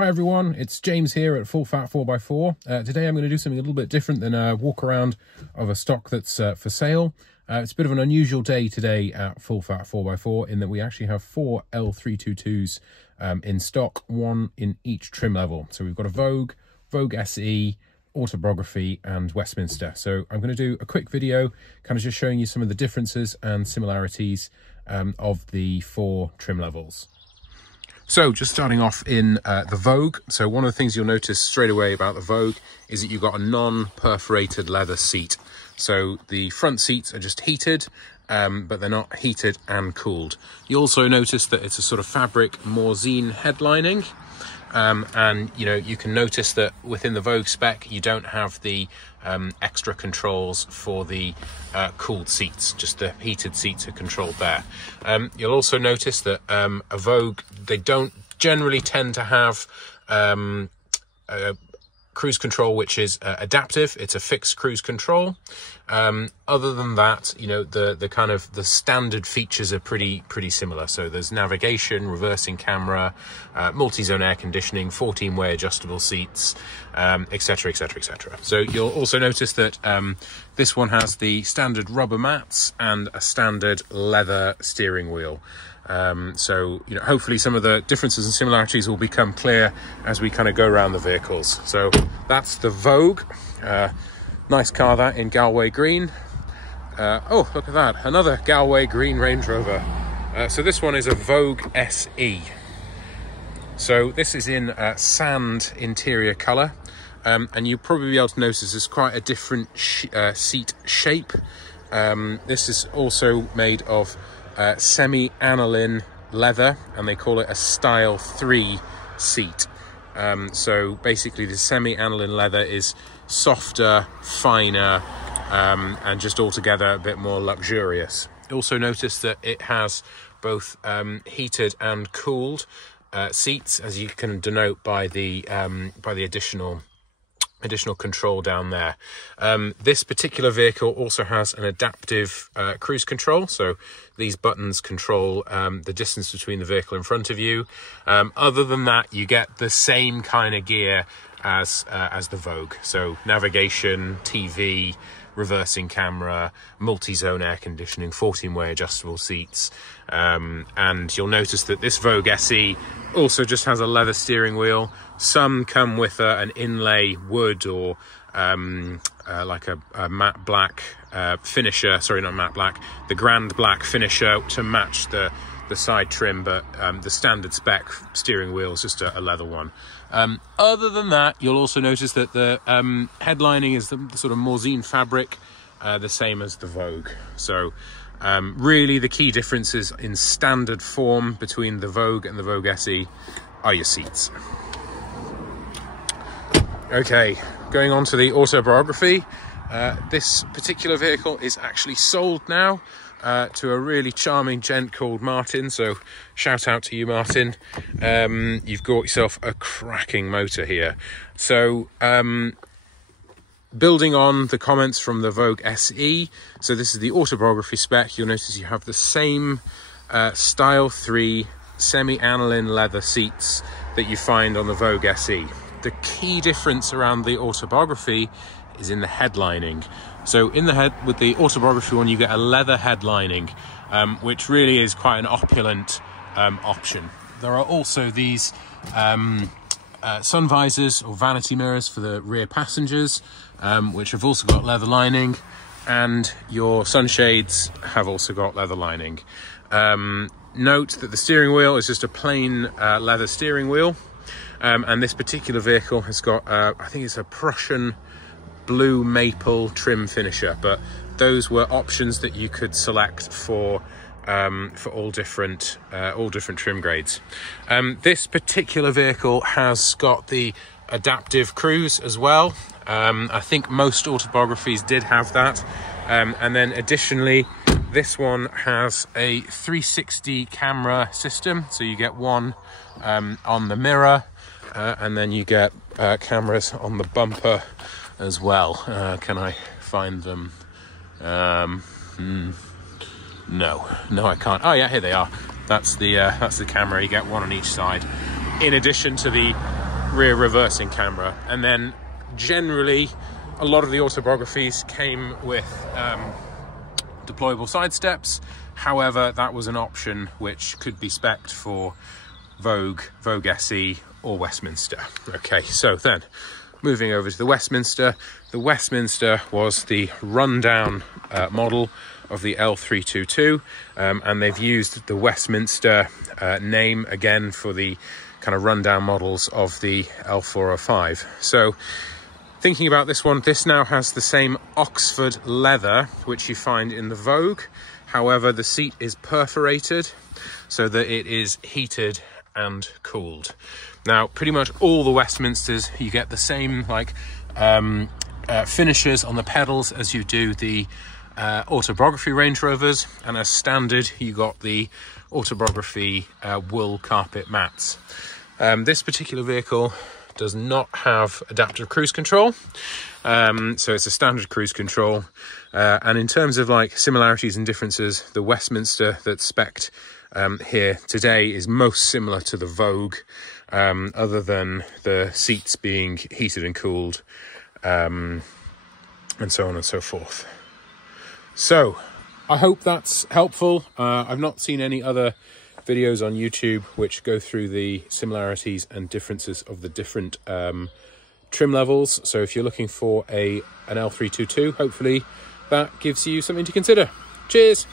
Hi everyone, it's James here at Full Fat 4x4. Today I'm going to do something a little bit different than a walk around of a stock that's for sale. It's a bit of an unusual day today at Full Fat 4x4 in that we actually have 4 L322s in stock, one in each trim level. So we've got a Vogue, Vogue SE, Autobiography and Westminster. So I'm going to do a quick video kind of just showing you some of the differences and similarities of the 4 trim levels. So just starting off in the Vogue. So one of the things you'll notice straight away about the Vogue is that you've got a non-perforated leather seat. So the front seats are just heated, but they're not heated and cooled. You also notice that it's a sort of fabric Morzine headlining. And you know, you can notice that within the Vogue spec you don't have the extra controls for the cooled seats, just the heated seats are controlled there. You'll also notice that a Vogue, they don't generally tend to have cruise control which is adaptive. It's a fixed cruise control. Other than that, you know, the kind of the standard features are pretty similar. So there's navigation, reversing camera, multi-zone air conditioning, 14-way adjustable seats, etc, etc, etc. So you'll also notice that this one has the standard rubber mats and a standard leather steering wheel. So, you know, hopefully some of the differences and similarities will become clear as we kind of go around the vehicles. So that's the Vogue. Nice car that in Galway green. Oh, look at that, another Galway green Range Rover. So this one is a Vogue SE. So this is in sand interior colour. And you'll probably be able to notice there's quite a different seat shape. This is also made of semi-aniline leather, and they call it a Style 3 seat. So basically the semi-aniline leather is softer, finer, and just altogether a bit more luxurious. Also notice that it has both heated and cooled seats, as you can denote by the additional control down there. This particular vehicle also has an adaptive cruise control, so these buttons control the distance between the vehicle in front of you. Other than that, you get the same kind of gear as the Vogue, so navigation, TV, reversing camera, multi-zone air conditioning, 14-way adjustable seats, and you'll notice that this Vogue SE also just has a leather steering wheel. Some come with an inlay wood or like a matte black finisher, sorry, not matte black, the grand black finisher to match the side trim, but the standard spec steering wheel is just a leather one. Other than that, you'll also notice that the headlining is the sort of Morzine fabric, the same as the Vogue. So really the key differences in standard form between the Vogue and the Vogue SE are your seats. Okay, going on to the Autobiography. This particular vehicle is actually sold now to a really charming gent called Martin, so shout out to you, Martin. You've got yourself a cracking motor here. So building on the comments from the Vogue SE, so this is the Autobiography spec. You'll notice you have the same Style 3 semi-aniline leather seats that you find on the Vogue SE. The key difference around the Autobiography is in the headlining. So in the head, with the Autobiography one, you get a leather headlining, which really is quite an opulent option. There are also these sun visors or vanity mirrors for the rear passengers, which have also got leather lining, and your sunshades have also got leather lining. Note that the steering wheel is just a plain leather steering wheel. And this particular vehicle has got, I think it's a Prussian blue maple trim finisher, but those were options that you could select for all different trim grades. This particular vehicle has got the adaptive cruise as well. I think most Autobiographies did have that. And then additionally, this one has a 360 camera system, so you get one on the mirror, and then you get cameras on the bumper as well. Can I find them? No, I can't. Oh yeah, here they are. That's the camera. You get one on each side, in addition to the rear reversing camera. And then generally a lot of the autobiographies came with deployable side steps. However, that was an option which could be spec'd for Vogue, Vogue SE or Westminster. Okay, so then moving over to the Westminster. The Westminster was the rundown model of the L322, and they've used the Westminster name again for the kind of rundown models of the L405. So thinking about this one, this now has the same Oxford leather which you find in the Vogue. However, the seat is perforated so that it is heated and cooled. Now, pretty much all the Westminsters, you get the same like finishes on the pedals as you do the Autobiography Range Rovers, and as standard you got the Autobiography wool carpet mats. This particular vehicle does not have adaptive cruise control, so it's a standard cruise control, and in terms of like similarities and differences, the Westminster that's spec'd here today is most similar to the Vogue, other than the seats being heated and cooled, and so on and so forth. So I hope that's helpful. I've not seen any other videos on YouTube which go through the similarities and differences of the different trim levels. So if you're looking for an L322, hopefully that gives you something to consider. Cheers.